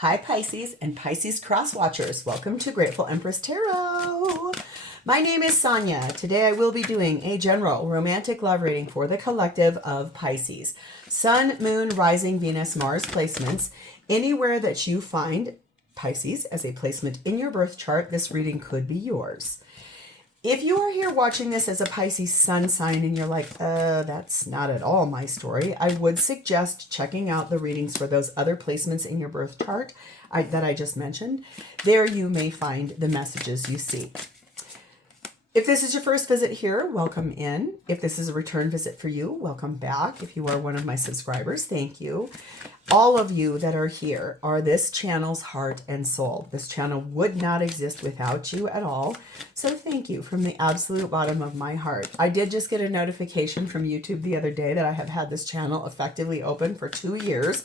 Hi Pisces and Pisces cross watchers. Welcome to Grateful Empress Tarot. My name is Sonia. Today I will be doing a general romantic love reading for the collective of Pisces. Sun, Moon, Rising, Venus, Mars placements. Anywhere that you find Pisces as a placement in your birth chart, this reading could be yours. If you are here watching this as a Pisces sun sign and you're like, that's not at all my story, I would suggest checking out the readings for those other placements in your birth chart that I just mentioned. There you may find the messages you seek. If this is your first visit here, welcome in. If this is a return visit for you, welcome back. If you are one of my subscribers, thank you. All of you that are here are this channel's heart and soul. This channel would not exist without you at all. So thank you from the absolute bottom of my heart. I did just get a notification from YouTube the other day that I have had this channel effectively open for 2 years.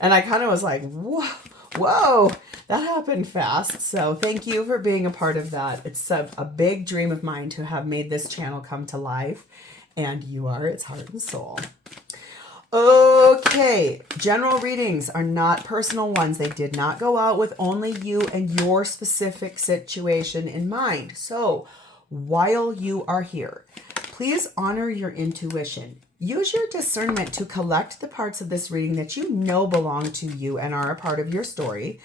And I kind of was like, whoa, that happened fast. So thank you for being a part of that. It's a big dream of mine to have made this channel come to life. And you are its heart and soul. Okay, general readings are not personal ones. They did not go out with only you and your specific situation in mind. So while you are here, please honor your intuition. Use your discernment to collect the parts of this reading that you know belong to you and are a part of your story,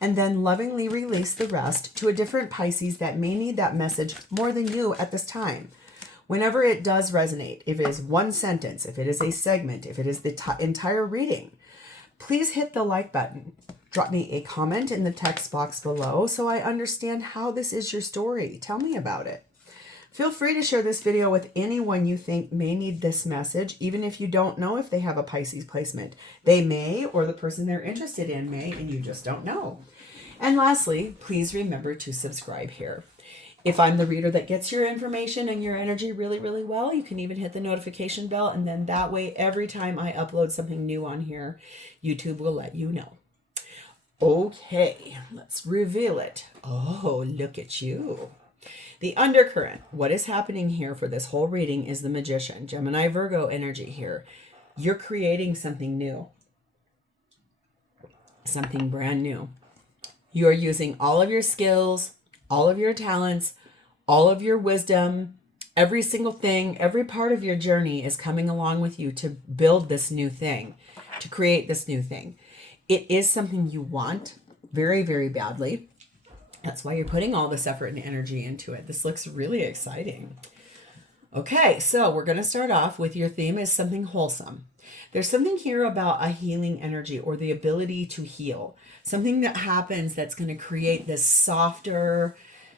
and then lovingly release the rest to a different Pisces that may need that message more than you at this time. Whenever it does resonate, if it is one sentence, if it is a segment, if it is the entire reading, please hit the like button. Drop me a comment in the text box below so I understand how this is your story. Tell me about it. Feel free to share this video with anyone you think may need this message, even if you don't know if they have a Pisces placement. They may, or the person they're interested in may, and you just don't know. And lastly, please remember to subscribe here. If I'm the reader that gets your information and your energy really, really well, you can even hit the notification bell. And then that way, every time I upload something new on here, YouTube will let you know. Okay, let's reveal it. Oh, look at you. The undercurrent, what is happening here for this whole reading is the Magician, Gemini, Virgo energy here. You're creating something new, something brand new. You're using all of your skills, all of your talents, all of your wisdom, every single thing, every part of your journey is coming along with you to build this new thing, to create this new thing. It is something you want very, very badly. That's why you're putting all this effort and energy into it. This looks really exciting. Okay, so we're going to start off with your theme is something wholesome. There's something here about a healing energy or the ability to heal. Something that happens that's going to create this softer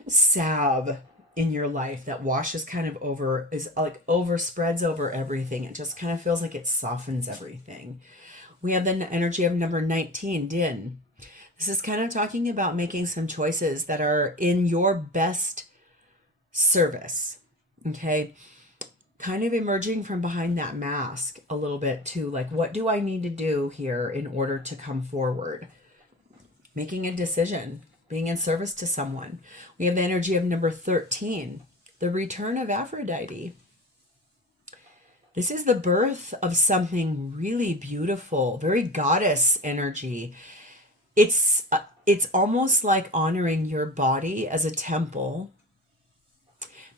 salve in your life that washes kind of over, is like overspreads over everything. It just kind of feels like it softens everything. We have the energy of number 19, Din. This is kind of talking about making some choices that are in your best service. Okay. Kind of emerging from behind that mask a little bit too. Like, what do I need to do here in order to come forward? Making a decision, being in service to someone. We have the energy of number 13, the return of Aphrodite. This is the birth of something really beautiful, very goddess energy. It's almost like honoring your body as a temple,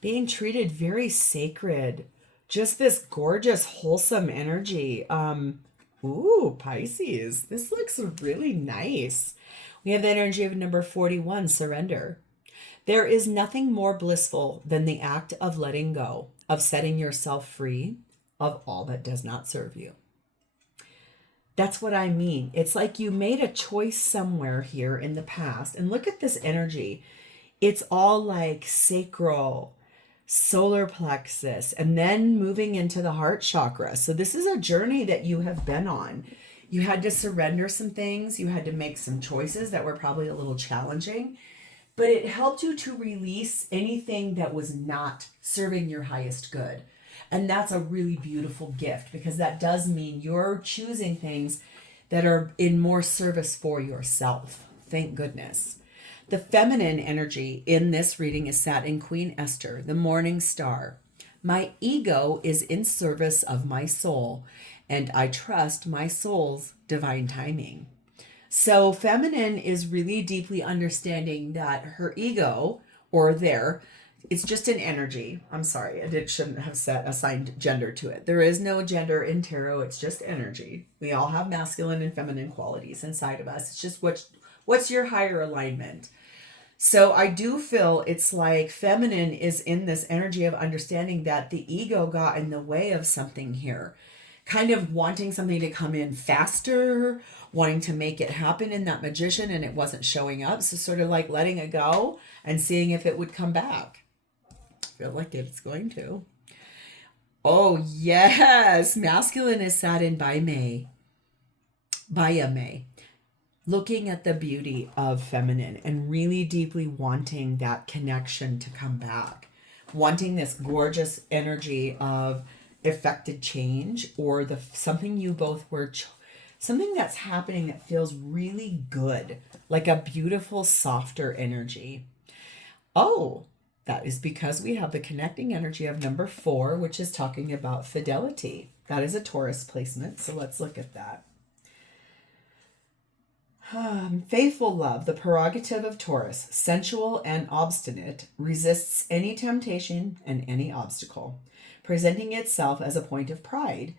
being treated very sacred, just this gorgeous, wholesome energy. Ooh, Pisces, this looks really nice. We have the energy of number 41, surrender. There is nothing more blissful than the act of letting go, of setting yourself free of all that does not serve you. That's what I mean. It's like you made a choice somewhere here in the past. And look at this energy. It's all like sacral, solar plexus, and then moving into the heart chakra. So this is a journey that you have been on. You had to surrender some things. You had to make some choices that were probably a little challenging. But it helped you to release anything that was not serving your highest good. And that's a really beautiful gift because that does mean you're choosing things that are in more service for yourself. Thank goodness. The feminine energy in this reading is sat in Queen Esther, the morning star. My ego is in service of my soul, and I trust my soul's divine timing. So feminine is really deeply understanding that her ego or it's just an energy. I'm sorry, shouldn't have assigned gender to it. There is no gender in tarot. It's just energy. We all have masculine and feminine qualities inside of us. It's just what's your higher alignment. So I do feel it's like feminine is in this energy of understanding that the ego got in the way of something here. Kind of wanting something to come in faster, wanting to make it happen in that magician, and it wasn't showing up. So sort of like letting it go and seeing if it would come back. I feel like it's going to. Oh, yes. Masculine is sat in by May. Looking at the beauty of feminine and really deeply wanting that connection to come back. Wanting this gorgeous energy of effected change or something you both were something that's happening that feels really good, like a beautiful softer energy. Oh, that is because we have the connecting energy of number 4, which is talking about fidelity. That is a Taurus placement, so let's look at that. Faithful love, the prerogative of Taurus, sensual and obstinate, resists any temptation and any obstacle, presenting itself as a point of pride,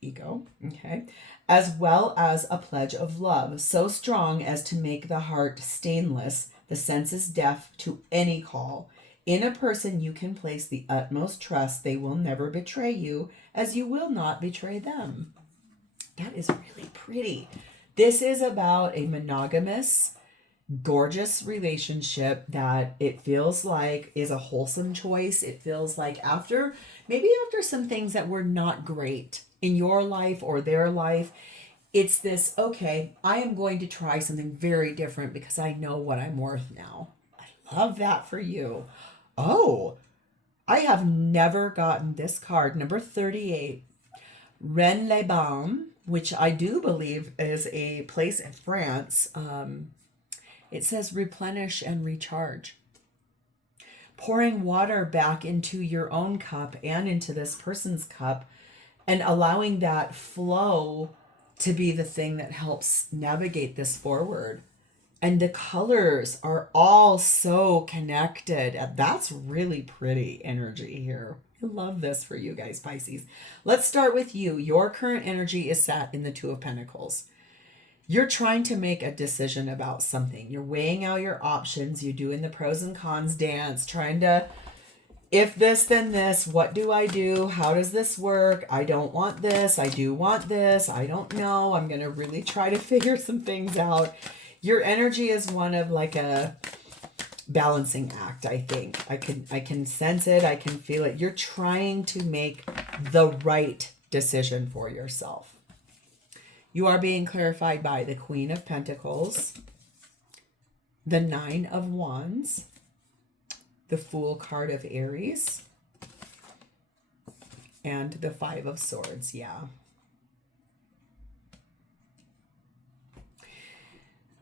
ego, okay, as well as a pledge of love, so strong as to make the heart stainless, the senses deaf to any call. In a person you can place the utmost trust. They will never betray you, as you will not betray them. That is really pretty. This is about a monogamous, gorgeous relationship that it feels like is a wholesome choice. It feels like after some things that were not great in your life or their life, it's this, okay, I am going to try something very different because I know what I'm worth now. I love that for you. Oh, I have never gotten this card, number 38, Rennes-les-Bains, which I do believe is a place in France. It says replenish and recharge. Pouring water back into your own cup and into this person's cup and allowing that flow to be the thing that helps navigate this forward. And the colors are all so connected. That's really pretty energy here. I love this for you guys, Pisces. Let's start with you. Your current energy is sat in the 2 of Pentacles. You're trying to make a decision about something. You're weighing out your options. You're doing the pros and cons dance, trying to, if this, then this. What do I do? How does this work? I don't want this. I do want this. I don't know. I'm going to really try to figure some things out. Your energy is one of like a balancing act, I think. I can sense it. I can feel it. You're trying to make the right decision for yourself. You are being clarified by the Queen of Pentacles, the 9 of Wands, the Fool card of Aries, and the 5 of Swords. Yeah.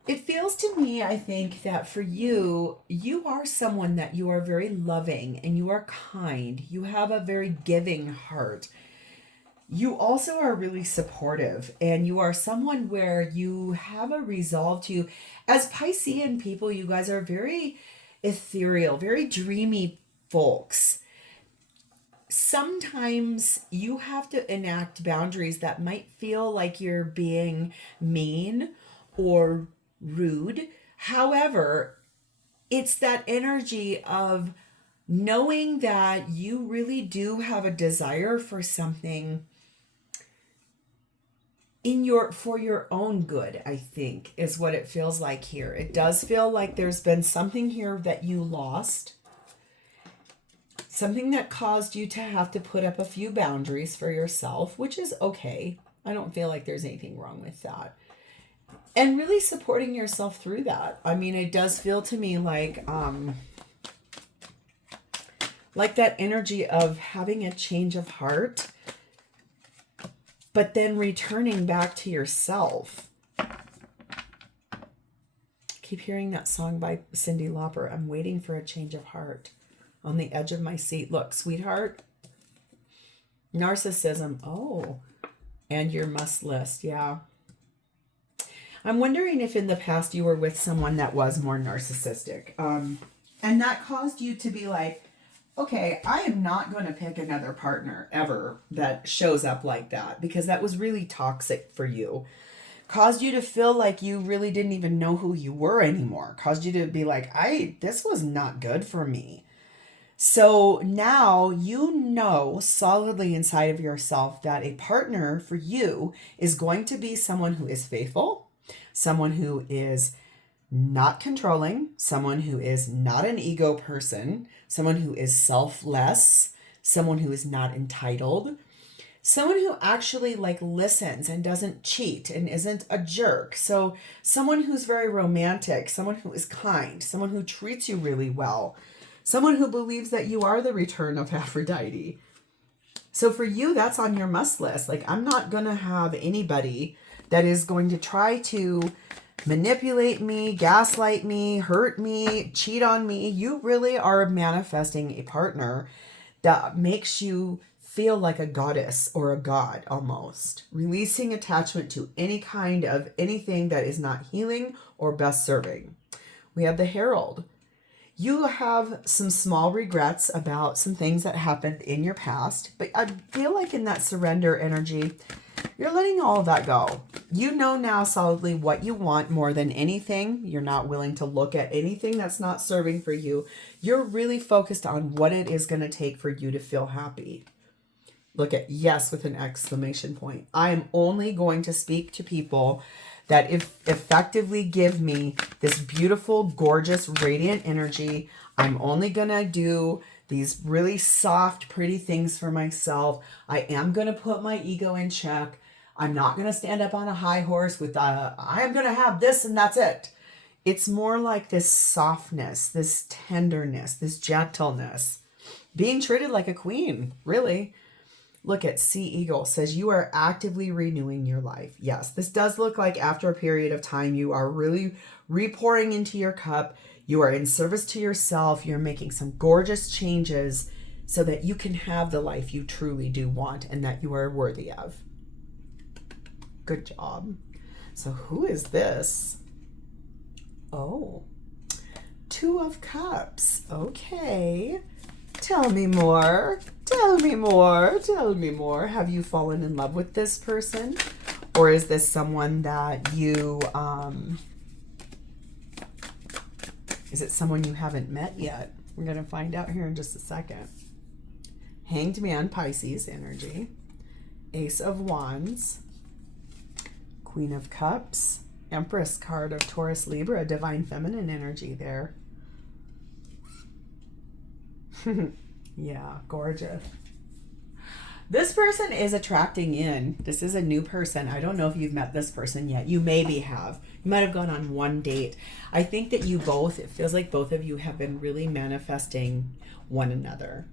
It feels to me, I think, that for you, you are someone that you are very loving and you are kind. You have a very giving heart. You also are really supportive, and you are someone where you have a resolve to, as Piscean people, you guys are very ethereal, very dreamy folks. Sometimes you have to enact boundaries that might feel like you're being mean or rude. However, it's that energy of knowing that you really do have a desire for something for your own good, I think, is what it feels like here. It does feel like there's been something here that you lost, something that caused you to have to put up a few boundaries for yourself, which is okay. I don't feel like there's anything wrong with that. And really supporting yourself through that. I mean, it does feel to me like that energy of having a change of heart, but then returning back to yourself. Keep hearing that song by Cyndi Lauper. I'm waiting for a change of heart. On the edge of my seat. Look, sweetheart. Narcissism. Oh, and your must list. Yeah. I'm wondering if in the past you were with someone that was more narcissistic. And that caused you to be like, okay, I am not going to pick another partner ever that shows up like that, because that was really toxic for you. Caused you to feel like you really didn't even know who you were anymore. Caused you to be like, this was not good for me. So now you know solidly inside of yourself that a partner for you is going to be someone who is faithful, someone who is not controlling, someone who is not an ego person, someone who is selfless, someone who is not entitled, someone who actually like listens and doesn't cheat and isn't a jerk. So someone who's very romantic, someone who is kind, someone who treats you really well, someone who believes that you are the return of Aphrodite. So for you, that's on your must list. Like, I'm not going to have anybody that is going to try to manipulate me, gaslight me, hurt me, cheat on me. You really are manifesting a partner that makes you feel like a goddess or a god almost. Releasing attachment to any kind of anything that is not healing or best serving. We have the Herald. You have some small regrets about some things that happened in your past, but I feel like in that surrender energy, you're letting all of that go. You know now solidly what you want more than anything. You're not willing to look at anything that's not serving for you. You're really focused on what it is going to take for you to feel happy. Look at yes with an exclamation point. I am only going to speak to people that effectively give me this beautiful, gorgeous, radiant energy. I'm only going to do these really soft, pretty things for myself. I am going to put my ego in check. I'm not going to stand up on a high horse with, I am going to have this and that's it. It's more like this softness, this tenderness, this gentleness. Being treated like a queen, really. Look at Sea Eagle says you are actively renewing your life. Yes, this does look like after a period of time, you are really repouring into your cup. You are in service to yourself. You're making some gorgeous changes so that you can have the life you truly do want and that you are worthy of. Good job. So who is this? Oh, Two of Cups. Okay. Tell me more. Tell me more. Tell me more. Have you fallen in love with this person? Or is this someone that you, is it someone you haven't met yet? We're going to find out here in just a second. Hanged Man, Pisces energy. Ace of Wands. Queen of Cups. Empress card of Taurus, Libra, Divine Feminine energy there. Yeah, gorgeous. This person is attracting in. This is a new person. I don't know if you've met this person yet. You maybe have. You might have gone on one date. I think that you both, it feels like both of you have been really manifesting one another.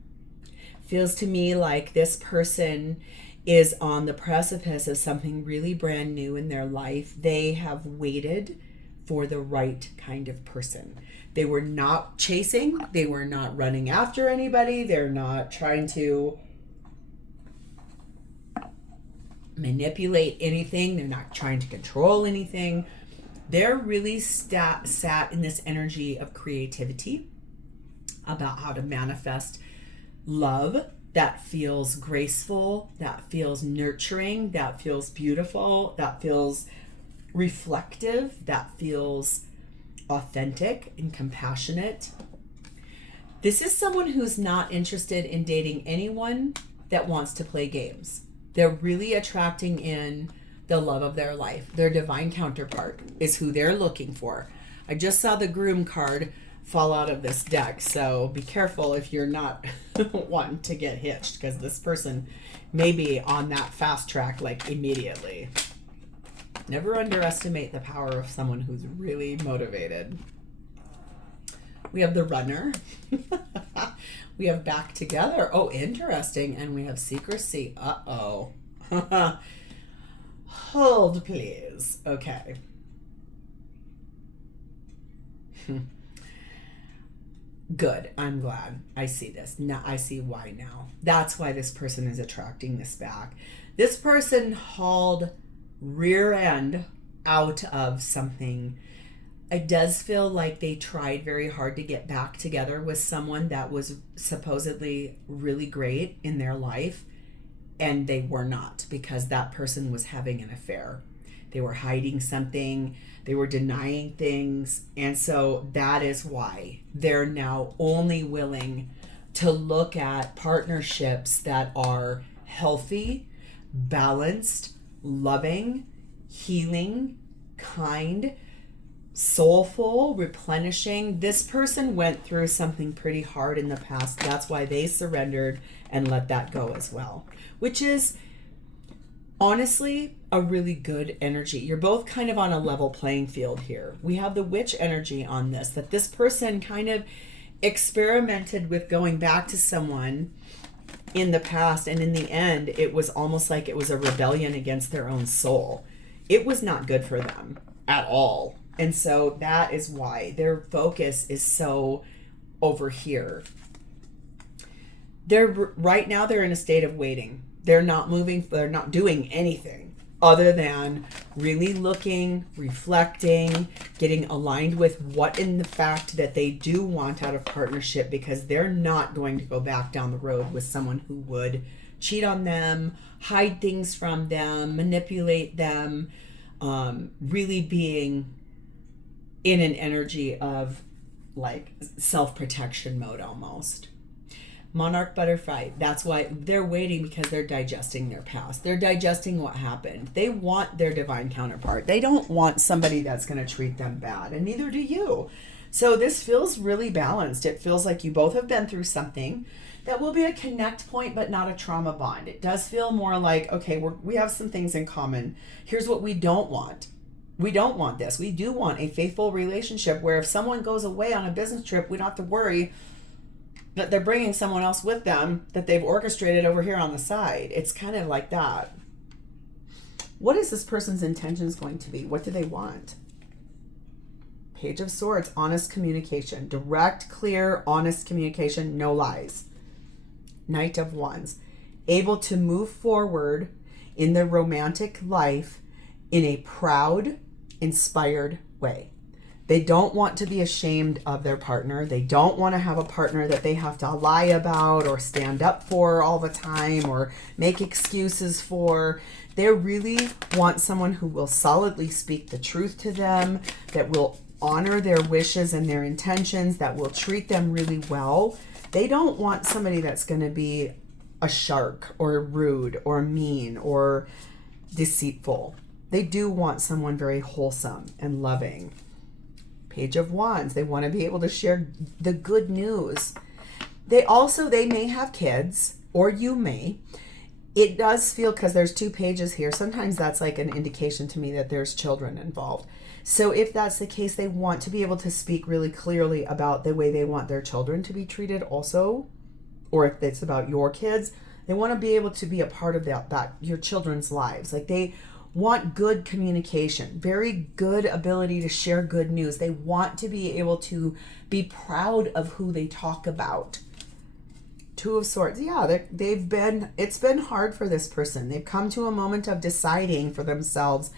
Feels to me like this person is on the precipice of something really brand new in their life. They have waited for the right kind of person. They were not chasing. They were not running after anybody. They're not trying to manipulate anything. They're not trying to control anything. They're really sat in this energy of creativity about how to manifest love that feels graceful, that feels nurturing, that feels beautiful, that feels reflective, that feels authentic and compassionate. This is someone who's not interested in dating anyone that wants to play games. They're really attracting in the love of their life. Their divine counterpart is who they're looking for. I just saw the Groom card fall out of this deck, so be careful if you're not wanting to get hitched, because this person may be on that fast track like immediately. Never underestimate the power of someone who's really motivated. We have the Runner. We have Back Together. Oh, interesting. And we have Secrecy. Uh-oh. Hold, please. Okay. Good. I'm glad. I see this. Now I see why now. That's why this person is attracting this back. This person hauled rear end out of something. It does feel like they tried very hard to get back together with someone that was supposedly really great in their life, and they were not, because that person was having an affair. They were hiding something, they were denying things, and so that is why they're now only willing to look at partnerships that are healthy, balanced, loving, healing, kind, soulful, replenishing. This person went through something pretty hard in the past. That's why they surrendered and let that go as well, which is honestly a really good energy. You're both kind of on a level playing field here. We have the witch energy on this, that this person kind of experimented with going back to someone in the past, and in the end it was almost like it was a rebellion against their own soul. It was not good for them at all. And so that is why their focus is so over here. Right now they're in a state of waiting. They're not moving, they're not doing anything other than really looking, reflecting, getting aligned with what in the fact that they do want out of partnership, because they're not going to go back down the road with someone who would cheat on them, hide things from them, manipulate them, really being in an energy of like self-protection mode almost. Monarch butterfly, that's why they're waiting, because they're digesting their past. They're digesting what happened. They want their divine counterpart. They don't want somebody that's going to treat them bad, and neither do you. So this feels really balanced. It feels like you both have been through something that will be a connect point, but not a trauma bond. It does feel more like, okay, we have some things in common. Here's what we don't want. We don't want this. We do want a faithful relationship where if someone goes away on a business trip, we don't have to worry that they're bringing someone else with them that they've orchestrated over here on the side. It's kind of like that. What is this person's intentions going to be? What do they want? Page of Swords, honest communication. Direct, clear, honest communication, no lies. Knight of Wands, able to move forward in their romantic life in a proud, inspired way. They don't want to be ashamed of their partner. They don't want to have a partner that they have to lie about or stand up for all the time or make excuses for. They really want someone who will solidly speak the truth to them, that will honor their wishes and their intentions, that will treat them really well. They don't want somebody that's going to be a shark or rude or mean or deceitful. They do want someone very wholesome and loving. Page of Wands, they want to be able to share the good news. They may have kids, or you may. It does feel, because there's 2 pages here, sometimes that's like an indication to me that there's children involved. So if that's the case, they want to be able to speak really clearly about the way they want their children to be treated also. Or if it's about your kids, they want to be able to be a part of that your children's lives. Like they want good communication, very good ability to share good news. They want to be able to be proud of who they talk about. 2 of Swords. Yeah, it's been hard for this person. They've come to a moment of deciding for themselves.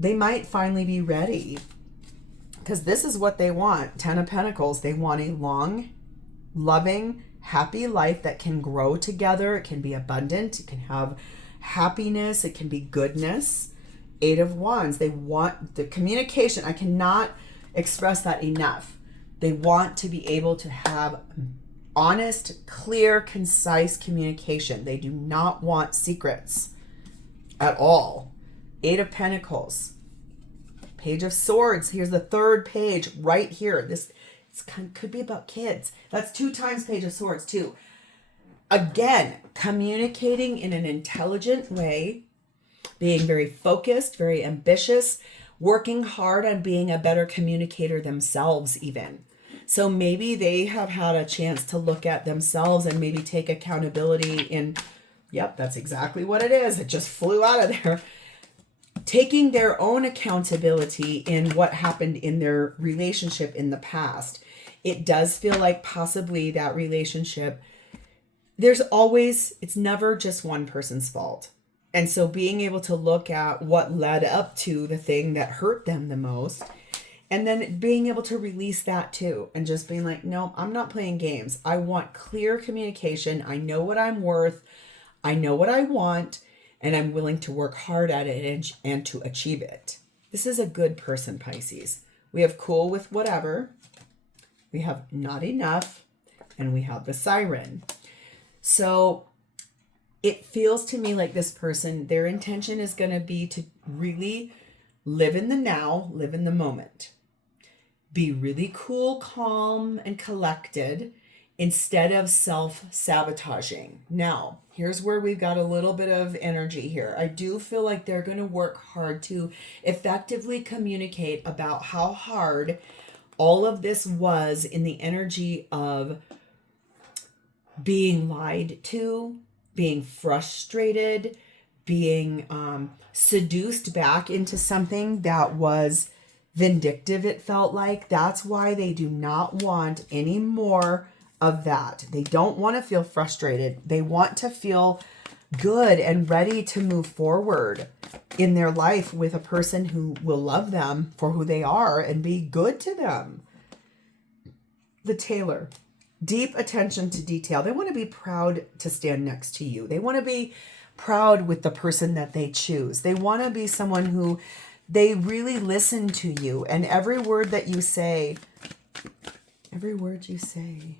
They might finally be ready, because this is what they want. 10 of Pentacles. They want a long, loving, happy life that can grow together. It can be abundant. It can have happiness. It can be goodness. 8 of Wands. They want the communication. I cannot express that enough. They want to be able to have honest, clear, concise communication. They do not want secrets at all. 8 of Pentacles. Page of Swords. Here's the 3rd page right here. This could be about kids. That's 2 times Page of Swords too. Again, communicating in an intelligent way, being very focused, very ambitious, working hard on being a better communicator themselves even. So maybe they have had a chance to look at themselves and maybe take accountability in, yep, that's exactly what it is. It just flew out of there. Taking their own accountability in what happened in their relationship in the past. It does feel like possibly that relationship, it's never just one person's fault. And so being able to look at what led up to the thing that hurt them the most, and then being able to release that too, and just being like, no, I'm not playing games. I want clear communication. I know what I'm worth. I know what I want, and I'm willing to work hard at it and to achieve it. This is a good person, Pisces. We have cool with whatever. We have not enough, and we have the siren. So it feels to me like this person, their intention is going to be to really live in the now, live in the moment. Be really cool, calm, and collected instead of self-sabotaging. Now, here's where we've got a little bit of energy here. I do feel like they're going to work hard to effectively communicate about how hard all of this was in the energy of being lied to, being frustrated, being seduced back into something that was vindictive, it felt like. That's why they do not want any more of that. They don't want to feel frustrated. They want to feel good and ready to move forward in their life with a person who will love them for who they are and be good to them. The tailor. Deep attention to detail. They want to be proud to stand next to you. They want to be proud with the person that they choose. They want to be someone who they really listen to you. And every word that you say, every word you say.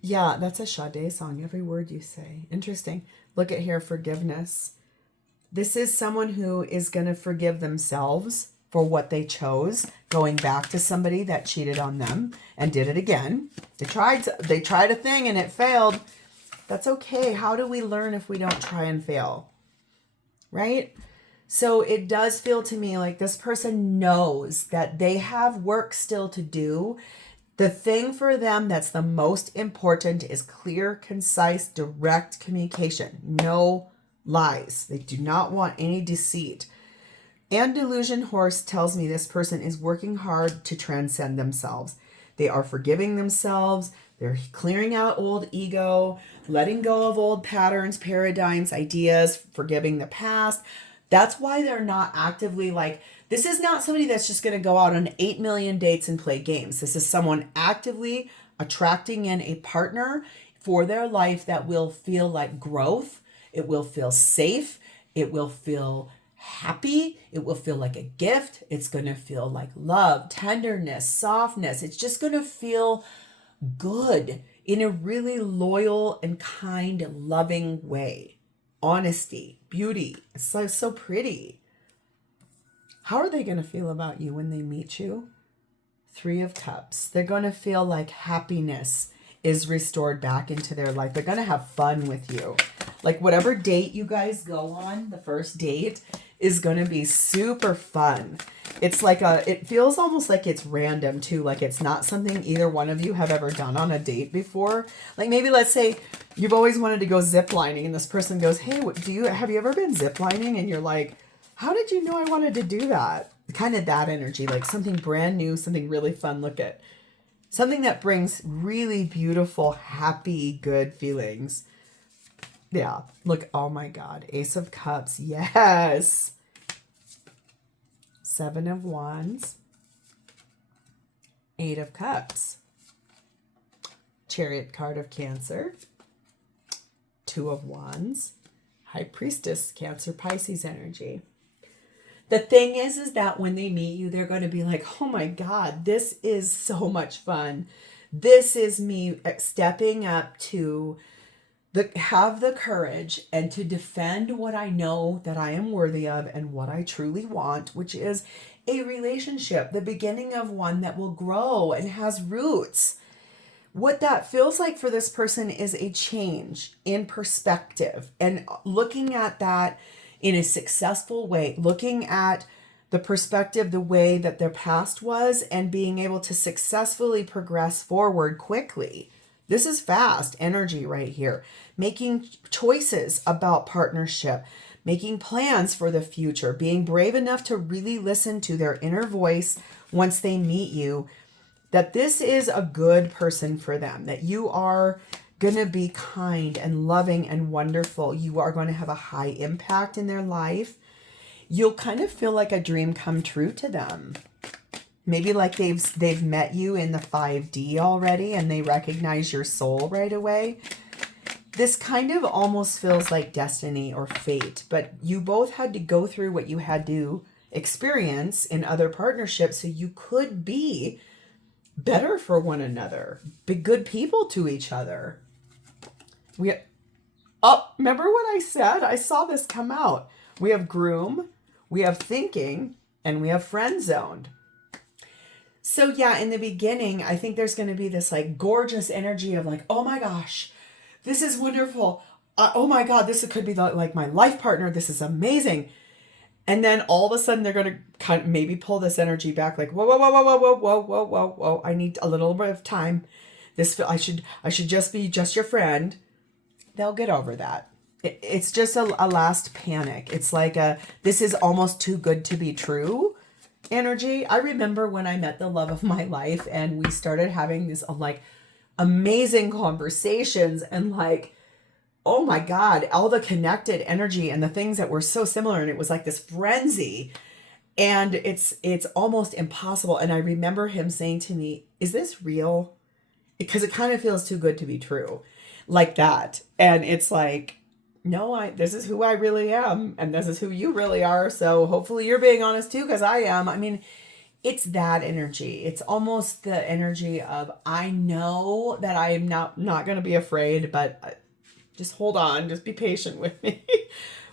Yeah, that's a Sade song. Every word you say. Interesting. Look at here, forgiveness. This is someone who is going to forgive themselves for what they chose, going back to somebody that cheated on them and did it again. They tried a thing and it failed. That's okay. How do we learn if we don't try and fail? Right? So it does feel to me like this person knows that they have work still to do. The thing for them that's the most important is clear, concise, direct communication. No lies. They do not want any deceit. And Delusion Horse tells me this person is working hard to transcend themselves. They are forgiving themselves. They're clearing out old ego, letting go of old patterns, paradigms, ideas, forgiving the past. That's why they're not actively like, this is not somebody that's just going to go out on 8 million dates and play games. This is someone actively attracting in a partner for their life that will feel like growth. It will feel safe. It will feel happy. It will feel like a gift. It's going to feel like love, tenderness, softness. It's just going to feel good in a really loyal and kind, loving way. Honesty, beauty. It's so pretty. How are they going to feel about you when they meet you? 3 of Cups. They're going to feel like happiness is restored back into their life. They're going to have fun with you. Like whatever date you guys go on, the first date is going to be super fun. It's like it feels almost like it's random too. Like it's not something either one of you have ever done on a date before. Like maybe let's say you've always wanted to go zip lining and this person goes, hey, have you ever been zip lining? And you're like, how did you know I wanted to do that? Kind of that energy, like something brand new, something really fun. Look at something that brings really beautiful, happy, good feelings. Yeah. Look. Oh my God. Ace of Cups. Yes. 7 of Wands. 8 of Cups. Chariot card of Cancer. 2 of Wands. High Priestess, Cancer, Pisces energy. The thing is that when they meet you, they're going to be like, oh my God, this is so much fun. This is me stepping up to have the courage and to defend what I know that I am worthy of and what I truly want, which is a relationship, the beginning of one that will grow and has roots. What that feels like for this person is a change in perspective and looking at that in a successful way, looking at the perspective, the way that their past was, and being able to successfully progress forward quickly. This is fast energy right here. Making choices about partnership, making plans for the future, being brave enough to really listen to their inner voice once they meet you, that this is a good person for them, that you are going to be kind and loving and wonderful. You are going to have a high impact in their life. You'll kind of feel like a dream come true to them. Maybe like they've met you in the 5D already and they recognize your soul right away. This kind of almost feels like destiny or fate, but you both had to go through what you had to experience in other partnerships so you could be better for one another, be good people to each other. Remember what I said? I saw this come out. We have groom, we have thinking, and we have friend zoned. So yeah, in the beginning, I think there's going to be this like gorgeous energy of like, oh my gosh, this is wonderful. Oh my God, this could be like my life partner. This is amazing. And then all of a sudden they're going to kind of maybe pull this energy back like, whoa, whoa, whoa, whoa, whoa, whoa, whoa, whoa, whoa. I need a little bit of time. I should just be just your friend. They'll get over that. It's just a last panic. It's like this is almost too good to be true energy. I remember when I met the love of my life and we started having this like amazing conversations and like, oh my God, all the connected energy and the things that were so similar. And it was like this frenzy and it's almost impossible. And I remember him saying to me, is this real? Because it kind of feels too good to be true like that. And it's like, no, this is who I really am. And this is who you really are. So hopefully you're being honest too, because I am. I mean, it's that energy. It's almost the energy of, I know that I am not going to be afraid, but just hold on. Just be patient with me.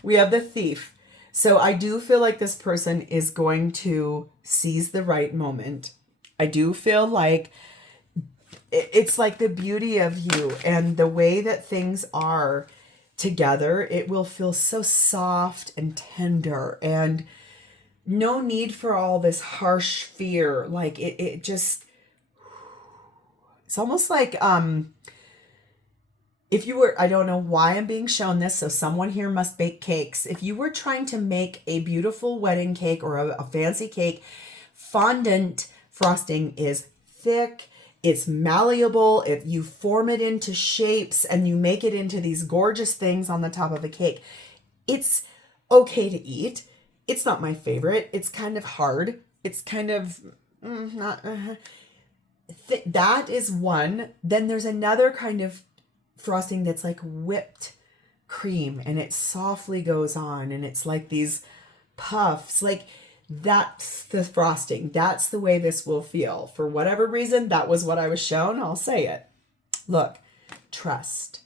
We have the thief. So I do feel like this person is going to seize the right moment. I do feel like it's like the beauty of you and the way that things are together. It will feel so soft and tender and no need for all this harsh fear. Like it just, it's almost like, if you were, I don't know why I'm being shown this, so someone here must bake cakes. If you were trying to make a beautiful wedding cake or a fancy cake, fondant frosting is thick, it's malleable, if you form it into shapes and you make it into these gorgeous things on the top of a cake, it's okay to eat. It's not my favorite. It's kind of hard. It's kind of not. That is one. Then there's another kind of frosting that's like whipped cream and it softly goes on and it's like these puffs. Like that's the frosting. That's the way this will feel. For whatever reason, that was what I was shown. I'll say it. Look, trust.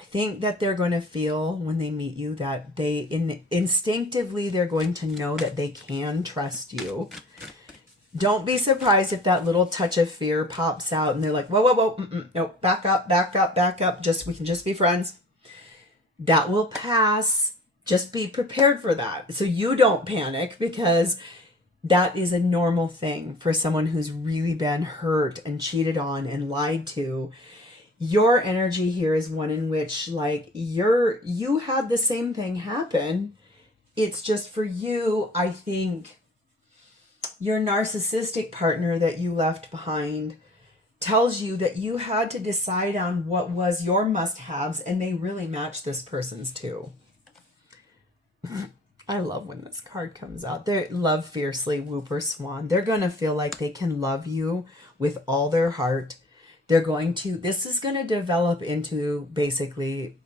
I think that they're going to feel when they meet you that instinctively they're going to know that they can trust you. Don't be surprised if that little touch of fear pops out and they're like, whoa, whoa, whoa, no, back up, back up, back up. We can just be friends. That will pass. Just be prepared for that. So you don't panic because that is a normal thing for someone who's really been hurt and cheated on and lied to. Your energy here is one in which like you had the same thing happen. It's just for you, I think your narcissistic partner that you left behind tells you that you had to decide on what was your must-haves and they really match this person's too. I love when this card comes out. They love fiercely, Whooper Swan. They're going to feel like they can love you with all their heart. This is going to develop into basically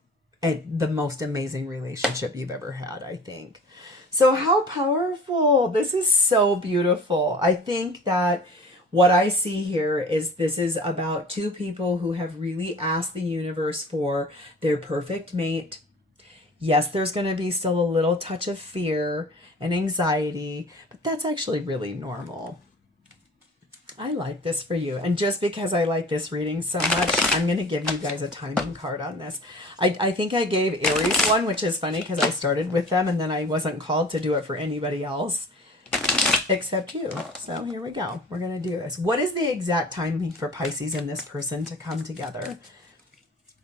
the most amazing relationship you've ever had, I think. So how powerful. This is so beautiful. I think that what I see here is this is about two people who have really asked the universe for their perfect mate. Yes, there's going to be still a little touch of fear and anxiety, but that's actually really normal. I like this for you. And just because I like this reading so much, I'm going to give you guys a timing card on this. I think I gave Aries one, which is funny because I started with them and then I wasn't called to do it for anybody else except you. So here we go. We're going to do this. What is the exact timing for Pisces and this person to come together?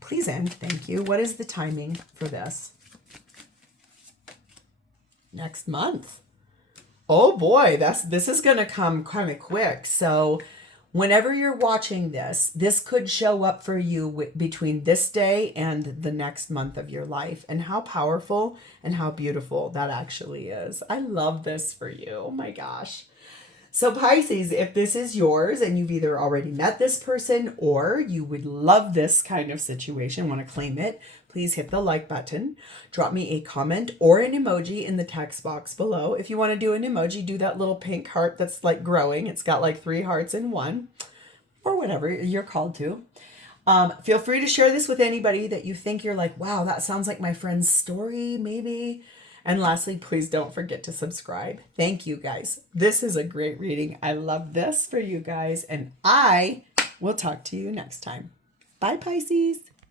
Please end. Thank you. What is the timing for this? Next month. Oh boy, this is going to come kind of quick. So whenever you're watching this, this could show up for you between this day and the next month of your life. And how powerful and how beautiful that actually is. I love this for you. Oh my gosh. So Pisces, if this is yours and you've either already met this person or you would love this kind of situation, want to claim it, please hit the like button. Drop me a comment or an emoji in the text box below. If you want to do an emoji, do that little pink heart that's like growing. It's got like 3 hearts in one, or whatever you're called to. Feel free to share this with anybody that you think you're like, wow, that sounds like my friend's story, maybe. And lastly, please don't forget to subscribe. Thank you guys. This is a great reading. I love this for you guys. And I will talk to you next time. Bye, Pisces.